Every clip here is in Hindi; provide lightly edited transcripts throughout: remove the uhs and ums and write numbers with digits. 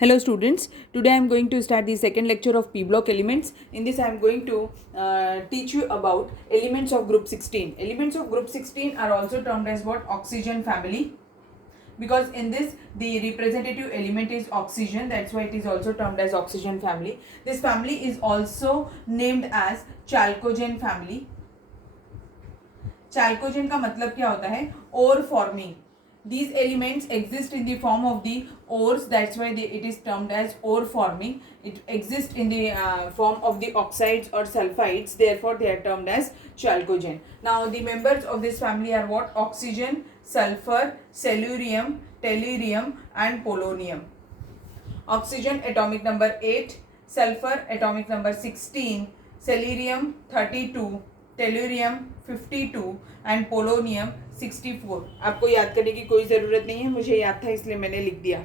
Hello students, today I am going to start the second lecture of P block elements. In this I am going to teach you about elements of group 16. Elements of group 16 are also termed as what? Oxygen family, because in this the representative element is oxygen, that's why it is also termed as oxygen family. This family is also named as chalcogen family. Chalcogen का मतलब क्या होता है? Ore forming. These elements exist in the form of the ores, that's why it is termed as ore forming. It exists in the form of the oxides or sulfides, therefore they are termed as chalcogen. Now the members of this family are what? Oxygen, sulfur, cellurium, tellurium and polonium. Oxygen atomic number 8, sulfur atomic number 16, cellurium 32, tellurium 52 and polonium 64. आपको याद करने की कोई ज़रूरत नहीं है, मुझे याद था इसलिए मैंने लिख दिया.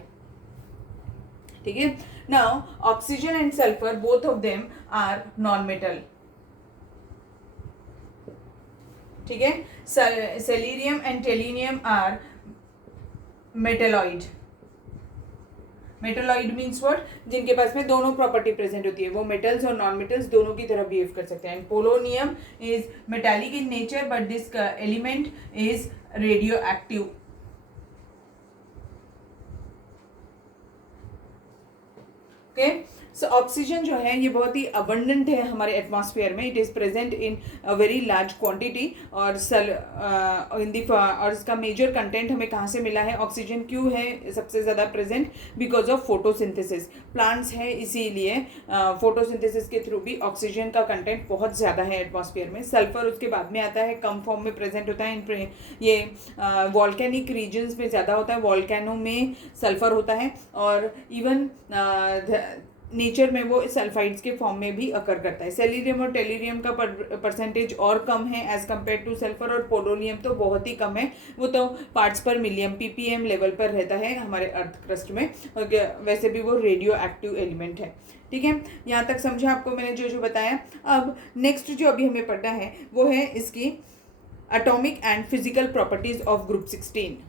ठीक है. Now oxygen and sulphur both of them are non metal. ठीक है. Selenium and tellurium are metalloid. Metalloid means what? जिनके पास में दोनों प्रॉपर्टी प्रेजेंट होती है, वो मेटल्स और नॉन मेटल्स दोनों की तरह बिहेव कर सकते हैं. And polonium is metallic in nature but this element is radio active. Okay. So oxygen जो है ये बहुत ही अबंडेंट है हमारे एटमॉस्फेयर में. It is present in a very large quantity और और इसका मेजर कंटेंट हमें कहाँ से मिला है? ऑक्सीजन क्यों है सबसे ज़्यादा present? Because of photosynthesis. Plants है इसीलिए फोटोसिंथेसिस के थ्रू भी ऑक्सीजन का कंटेंट बहुत ज़्यादा है एटमॉस्फेयर में. सल्फर उसके बाद में आता है, कम फॉर्म में प्रेजेंट होता है. ये वॉल्केनिक रीजन्स में ज़्यादा होता है, वॉल्केनो में सल्फर होता है और इवन नेचर में वो सल्फाइड्स के फॉर्म में भी अकर करता है. सेलेनियम और टेलिनियम का परसेंटेज और कम है एज कम्पेयर टू सल्फर, और पोलोनियम तो बहुत ही कम है, वो तो पार्ट्स पर मिलियन ppm लेवल पर रहता है हमारे अर्थ क्रस्ट में. और वैसे भी वो रेडियो एक्टिव एलिमेंट है. ठीक है. यहाँ तक समझा आपको मैंने जो जो बताया. अब नेक्स्ट जो अभी हमें पढ़ना है वो है इसकी atomic and physical properties of group 16.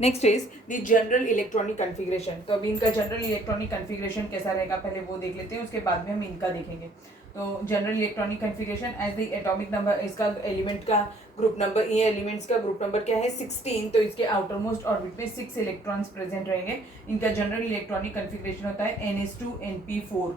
Next is the general electronic configuration. तो अभी इनका जनरल इलेक्ट्रॉनिक कन्फिग्रेशन कैसा रहेगा पहले वो देख लेते हैं, उसके बाद में हम इनका देखेंगे. तो general electronic configuration as the atomic number, इसका एलिमेंट का ग्रुप नंबर, ये एलिमेंट्स का ग्रुप नंबर क्या है? 16. तो इसके आउटर मोस्ट ऑर्बिट में 6 इलेक्ट्रॉन्स प्रेजेंट रहेंगे. इनका जनरल इलेक्ट्रॉनिक कन्फिग्रेशन होता है NH2 NP4,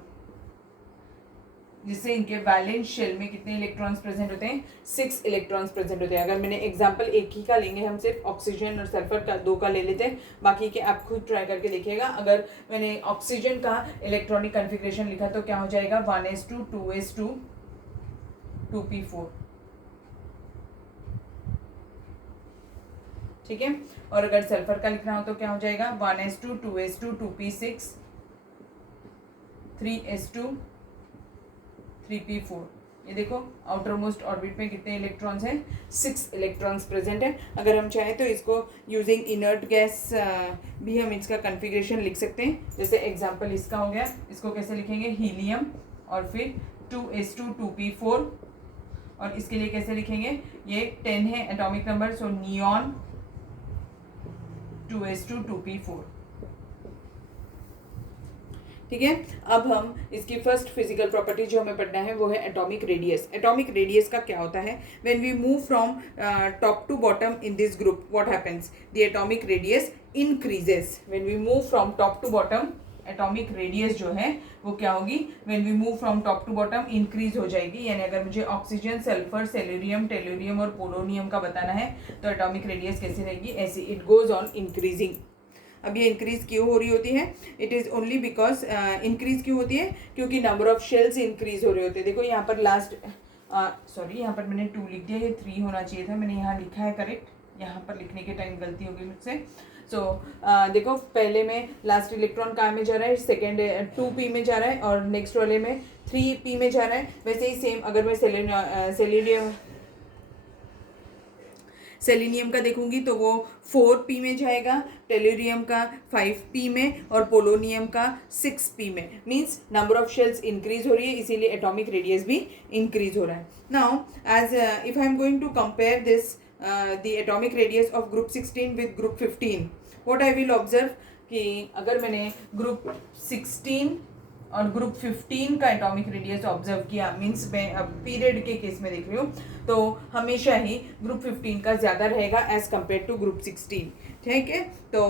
जिससे इनके वैलेंस शेल में कितने इलेक्ट्रॉन्स प्रेजेंट होते हैं? 6 इलेक्ट्रॉन्स प्रेजेंट होते हैं. अगर मैंने एग्जांपल एक ही का लेंगे, हम सिर्फ ऑक्सीजन और सल्फर का 2 का ले लेते हैं, बाकी के आप खुद ट्राई करके देखिएगा. अगर मैंने ऑक्सीजन का इलेक्ट्रॉनिक कन्फिग्रेशन लिखा तो क्या हो जाएगा? 1s2 2s2 2p4. ठीक है. और अगर सल्फर का लिखना हो तो क्या हो जाएगा? 1s2 2s2 2p6 3s2 3p4. ये देखो आउटर मोस्ट ऑर्बिट में कितने इलेक्ट्रॉन्स हैं? 6 इलेक्ट्रॉन्स प्रेजेंट हैं. अगर हम चाहें तो इसको यूजिंग इनर्ट गैस भी हम इसका कन्फिग्रेशन लिख सकते हैं. जैसे एग्जांपल इसका हो गया, इसको कैसे लिखेंगे? हीलियम और फिर 2s2 2p4. और इसके लिए कैसे लिखेंगे? ये 10 है एटॉमिक नंबर, सो नियॉन 2s2 2p4. ठीक है. अब हम इसकी फर्स्ट फिजिकल प्रॉपर्टी जो हमें पढ़ना है वो है एटॉमिक रेडियस. एटॉमिक रेडियस का क्या होता है? When we move from top to bottom in this group, what happens? The atomic radius increases. When we move from top to bottom, atomic radius जो है वो क्या होगी? When we move from top to bottom increase हो जाएगी. यानी अगर मुझे ऑक्सीजन, सल्फर, सेलेनियम, टेलुरियम और पोलोनियम का बताना है तो एटॉमिक रेडियस कैसी रहेगी? ऐसी. It goes on increasing. अब ये इंक्रीज क्यों हो रही होती है? It is only because increase क्यों होती है? क्योंकि नंबर ऑफ शेल्स इंक्रीज हो रहे होते हैं. देखो यहाँ पर लास्ट सॉरी यहाँ पर मैंने 2 लिख दिया, ये 3 होना चाहिए था. मैंने यहाँ लिखा है करेक्ट, यहाँ पर लिखने के टाइम गलती हो गई मुझसे. सो देखो पहले में लास्ट इलेक्ट्रॉन कहाँ में जा रहा है? सेकेंड 2p में जा रहा है और नेक्स्ट वाले में 3p में जा रहा है. वैसे ही सेम अगर मैं सेलेनियम का देखूंगी तो वो 4p में जाएगा, टेलुरियम का 5p में और पोलोनियम का 6p में. Means number of shells increase हो रही है, इसीलिए एटॉमिक रेडियस भी इंक्रीज हो रहा है. Now as if I am going to compare this the atomic radius of group 16 with group 15, what I will observe? कि अगर मैंने ग्रुप 16 और ग्रुप 15 का एटॉमिक रेडियस ऑब्जर्व किया, मीन्स मैं अब पीरियड के केस में देख रही हूँ, तो हमेशा ही ग्रुप 15 का ज़्यादा रहेगा एज कम्पेयर टू ग्रुप 16, ठीक है। तो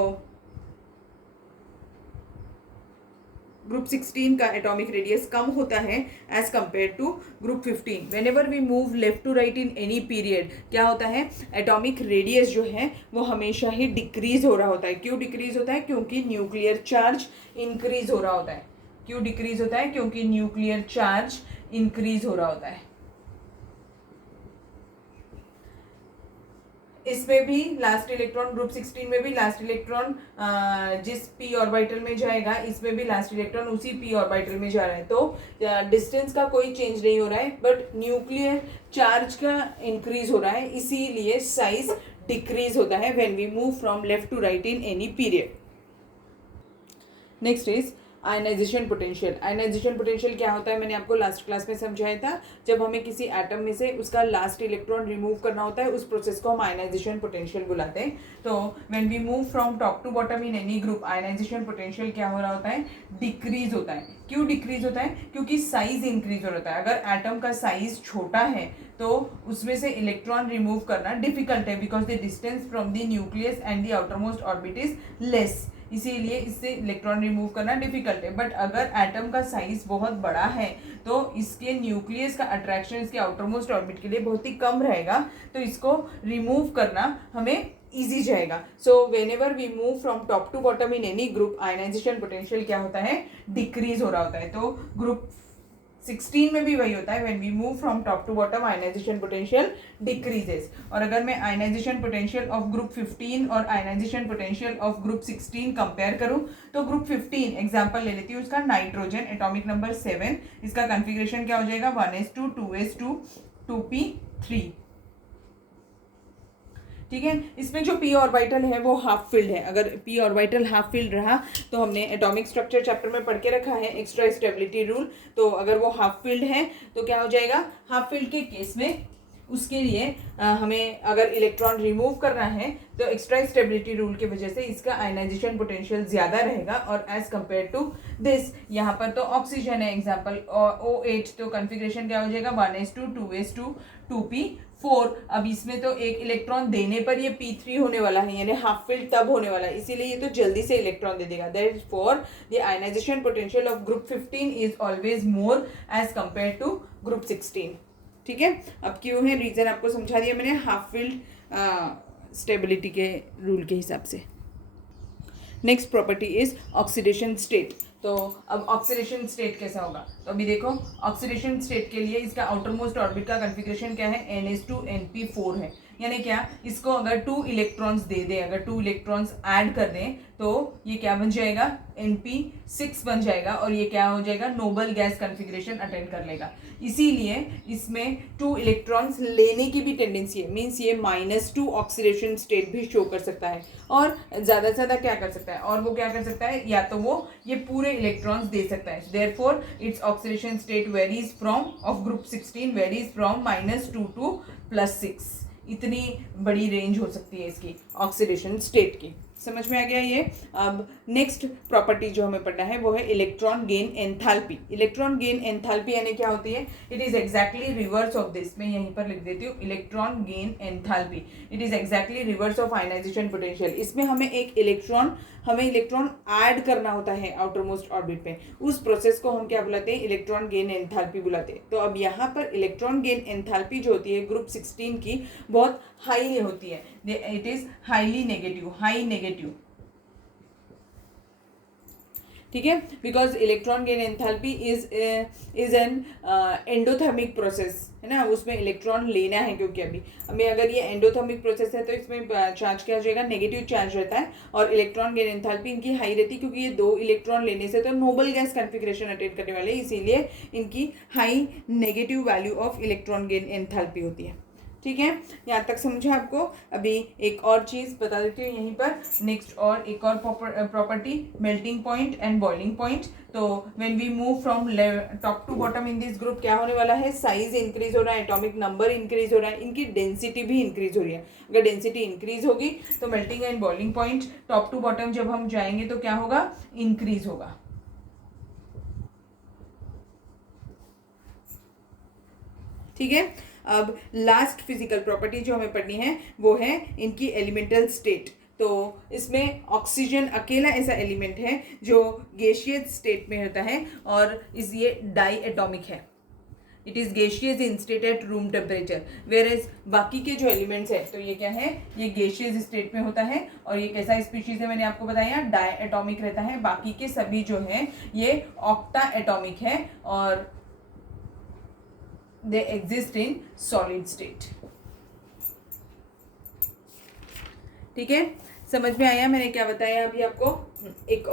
ग्रुप 16 का एटॉमिक रेडियस कम होता है as compared to group 15। Whenever we move left to right in any period, क्या होता है, एटॉमिक रेडियस जो है वो हमेशा ही डिक्रीज हो रहा होता है। क्यों डिक्रीज होता है? क्योंकि न्यूक्लियर चार्ज इंक्रीज हो रहा होता है। क्यों डिक्रीज होता है? क्योंकि न्यूक्लियर चार्ज इंक्रीज हो रहा होता है। इसमें भी लास्ट इलेक्ट्रॉन, ग्रुप 16 में भी लास्ट इलेक्ट्रॉन जिस पी ऑर्बिटल में जाएगा, इसमें भी लास्ट इलेक्ट्रॉन उसी पी ऑर्बिटल में जा रहा है। तो डिस्टेंस का कोई चेंज नहीं हो रहा है, बट न्यूक्लियर चार्ज का इंक्रीज हो रहा है, इसीलिए साइज डिक्रीज होता है when we move from left to right in any period. Next is ionization potential. Ionization potential क्या होता है, मैंने आपको लास्ट क्लास में समझाया था। जब हमें किसी एटम में से उसका लास्ट इलेक्ट्रॉन रिमूव करना होता है, उस प्रोसेस को हम आयनाइजेशन पोटेंशियल बुलाते हैं। तो when we move from top to bottom in any group, ionization potential क्या हो रहा होता है, डिक्रीज होता है। क्यों डिक्रीज होता है? क्योंकि साइज इंक्रीज हो रहा है। अगर एटम का साइज छोटा है तो उसमें से इलेक्ट्रॉन रिमूव करना डिफिकल्ट है, because the distance from the nucleus and the outermost orbit is less, इसीलिए इससे इलेक्ट्रॉन रिमूव करना डिफिकल्ट है। बट अगर एटम का साइज बहुत बड़ा है तो इसके न्यूक्लियस का अट्रैक्शन इसके आउटरमोस्ट ऑर्बिट के लिए बहुत ही कम रहेगा, तो इसको रिमूव करना हमें इजी जाएगा। So whenever we move from top to bottom in any group, ionization potential क्या होता है, डिक्रीज हो रहा होता है। तो ग्रुप 16 में भी वही होता है, when we move from top to bottom ionization potential decreases. और अगर मैं आयनाइजेशन पोटेंशियल ऑफ ग्रुप 15 और ionization potential of group 16 compare करूं, तो ग्रुप 15 एग्जांपल ले लेती हूँ, उसका नाइट्रोजन एटॉमिक नंबर 7, इसका कन्फिग्रेशन क्या हो जाएगा, 1s2 2s2 2p3, ठीक है। इसमें जो पी ऑर्बिटल है वो हाफ फिल्ड है। अगर पी ऑर्बिटल हाफ फिल्ड रहा तो हमने एटॉमिक स्ट्रक्चर चैप्टर में पढ़ के रखा है, एक्स्ट्रा स्टेबिलिटी रूल। तो अगर वो हाफ फिल्ड है तो क्या हो जाएगा, हाफ फिल्ड के केस में उसके लिए हमें अगर इलेक्ट्रॉन रिमूव करना है तो एक्स्ट्रा स्टेबिलिटी रूल की वजह से इसका आयनाइजेशन पोटेंशियल ज़्यादा रहेगा। और एज कम्पेयर टू दिस, यहाँ पर तो ऑक्सीजन है एग्जाम्पल O8, तो कन्फिग्रेशन क्या हो जाएगा, 1s2 2s2 2p4। अब इसमें तो एक इलेक्ट्रॉन देने पर ये p3 होने वाला है, यानी हाफ फिल्ड तब होने वाला है, इसीलिए ये तो जल्दी से इलेक्ट्रॉन दे देगा। Therefore the ionization potential of group 15 is always more as compared to group 16, ठीक है। अब क्यों है, रीजन आपको समझा दिया मैंने हाफ फील्ड स्टेबिलिटी के रूल के हिसाब से। Next property is oxidation state. तो अब ऑक्सीडेशन स्टेट कैसा होगा, तो अभी देखो ऑक्सीडेशन स्टेट के लिए इसका आउटर मोस्ट ऑर्बिट का कन्फिग्रेशन क्या है, NS2 NP4 है। यानी क्या, इसको अगर 2 इलेक्ट्रॉन्स दे दें, अगर 2 इलेक्ट्रॉन्स ऐड कर दें तो ये क्या बन जाएगा, NP6 बन जाएगा, और ये क्या हो जाएगा, नोबल गैस कन्फिग्रेशन अटेंड कर लेगा। इसीलिए इसमें 2 इलेक्ट्रॉन्स लेने की भी टेंडेंसी है, मीन्स ये -2 ऑक्सीडेशन स्टेट भी शो कर सकता है। और ज़्यादा से ज़्यादा क्या कर सकता है, और वो क्या कर सकता है, या तो वो ये पूरे इलेक्ट्रॉन्स दे सकता है। Therefore its oxidation state varies from of group 16 varies from -2 to +6। इतनी बड़ी रेंज हो सकती है इसकी ऑक्सीडेशन स्टेट की। समझ में आ गया ये। अब नेक्स्ट प्रॉपर्टी जो हमें पढ़ना है वो है electron gain enthalpy. Electron gain enthalpy यानी क्या होती है, it is exactly reverse of this. मैं यहीं पर लिख देती हूँ, electron gain enthalpy it is exactly reverse of ionization potential. इसमें हमें इलेक्ट्रॉन ऐड करना होता है आउटर मोस्ट ऑर्बिट पे, उस प्रोसेस को हम क्या बुलाते हैं, इलेक्ट्रॉन गेन एंथैल्पी बुलाते हैं। तो अब यहाँ पर इलेक्ट्रॉन गेन एंथैल्पी जो होती है ग्रुप 16 की बहुत हाई होती है, it is highly negative, high negative, ठीक है। Because electron gain enthalpy is an endothermic process है ना, उसमें इलेक्ट्रॉन लेना है, क्योंकि अभी हमें अगर ये एंडोथर्मिक प्रोसेस है तो इसमें चार्ज क्या हो जाएगा, नेगेटिव चार्ज रहता है। और इलेक्ट्रॉन गेन एंथैल्पी इनकी हाई रहती है क्योंकि ये 2 इलेक्ट्रॉन लेने से तो नोबल गैस कन्फिग्रेशन अटेंड करने वाले, इसीलिए इनकी high negative value of electron gain enthalpy होती है, ठीक है, यहाँ तक समझा आपको। अभी एक और चीज़ बता देती हूँ यहीं पर, नेक्स्ट और एक और property, melting point and boiling point. तो when we move from top to bottom in this group क्या होने वाला है, साइज इंक्रीज हो रहा है, एटॉमिक नंबर इंक्रीज हो रहा है, इनकी डेंसिटी भी इंक्रीज हो रही है। अगर डेंसिटी इंक्रीज होगी तो melting and boiling point top to bottom जब हम जाएंगे तो क्या होगा, इंक्रीज होगा। ठीक है, अब लास्ट फिजिकल प्रॉपर्टी जो हमें पढ़नी है वो है इनकी एलिमेंटल स्टेट। तो इसमें ऑक्सीजन अकेला ऐसा एलिमेंट है जो गैसियस स्टेट में होता है और ये डाई एटॉमिक है। It is gaseous in state at room temperature, whereas बाकी के जो एलिमेंट्स है तो ये क्या है, ये गैसियस स्टेट में होता है। और ये कैसा स्पीशीज है, मैंने आपको बताया डाई एटॉमिक रहता है। बाकी के सभी जो है ये ऑक्टा एटॉमिक है और they exist in solid state। ठीक है, समझ में आया मैंने क्या बताया अभी आपको। एक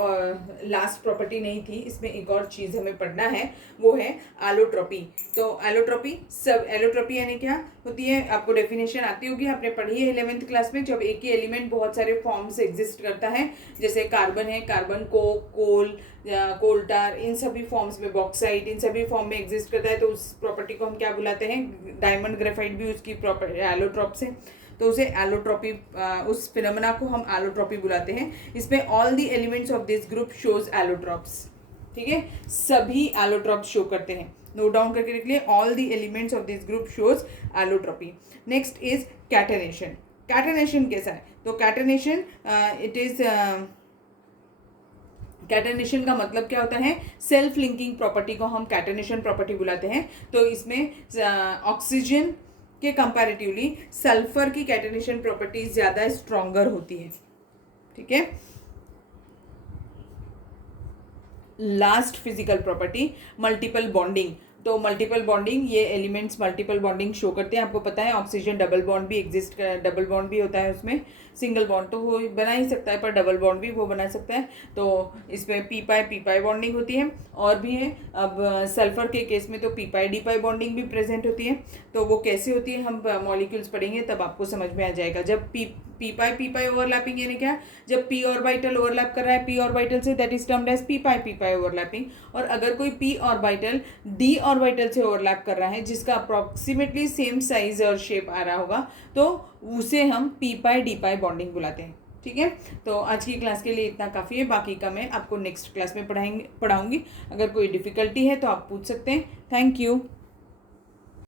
लास्ट प्रॉपर्टी नहीं थी, इसमें एक और चीज़ हमें पढ़ना है, वो है एलोट्रोपी। तो एलोट्रोपी एलोट्रोपी यानी क्या होती है, आपको डेफिनेशन आती होगी, आपने पढ़ी है 11th क्लास में। जब एक ही एलिमेंट बहुत सारे फॉर्म्स एग्जिस्ट करता है, जैसे कार्बन है, कार्बन कोक, कोल, कोल्टार, इन सभी फॉर्म्स में, बॉक्साइट, इन सभी फॉर्म में एग्जिस्ट करता है, तो उस प्रॉपर्टी को हम क्या बुलाते हैं, डायमंड ग्रेफाइट भी उसकी प्रॉपर्टी एलोट्रोप से, तो उसे एलोट्रोपी, उस फिनोमेना को हम एलोट्रोपी बुलाते हैं। इसमें all the elements of this group shows allotropes. ठीक है, सभी एलोट्रोप्स शो करते हैं, नोट डाउन करके लिख लिए, all the elements of this group shows allotropy. Next is catenation. Catenation कैसा है, तो कैटेनेशन इट इज कैटेनेशन का मतलब क्या होता है, सेल्फ लिंकिंग प्रॉपर्टी को हम कैटेनेशन प्रॉपर्टी बुलाते हैं। तो इसमें ऑक्सीजन के कंपैरेटिवली सल्फर की कैटेनेशन प्रॉपर्टी ज़्यादा स्ट्रॉन्गर होती है। ठीक है, last physical property multiple bonding. तो मल्टीपल बॉन्डिंग, ये एलिमेंट्स मल्टीपल बॉन्डिंग शो करते हैं। आपको पता है ऑक्सीजन डबल बॉन्ड भी एग्जिस्ट डबल बॉन्ड भी होता है उसमें, सिंगल बॉन्ड तो वो बना ही सकता है पर डबल बॉन्ड भी वो बना सकता है। तो इसमें पी पाई बॉन्डिंग होती है और भी है। अब सल्फर के केस में तो पी पाई बॉन्डिंग भी प्रेजेंट होती है। तो वो कैसे होती है हम मॉलिक्यूल्स पढ़ेंगे तब आपको समझ में आ जाएगा। जब पी पाई ओवरलैपिंग यानी क्या, जब पी ऑर्बिटल ओवरलैप कर रहा है पी ऑर्बिटल से, that is termed as p pi overlapping. और अगर कोई पी ऑर्बिटल डी ऑर्बिटल से ओवरलैप कर रहा है जिसका अप्रॉक्सीमेटली सेम साइज और शेप आ रहा होगा, तो उसे हम p pi d pi bonding बुलाते हैं। ठीक है, तो आज की क्लास के लिए इतना काफ़ी है, बाकी का मैं आपको नेक्स्ट क्लास में पढ़ाऊंगी। अगर कोई डिफिकल्टी है तो आप पूछ सकते हैं। Thank you.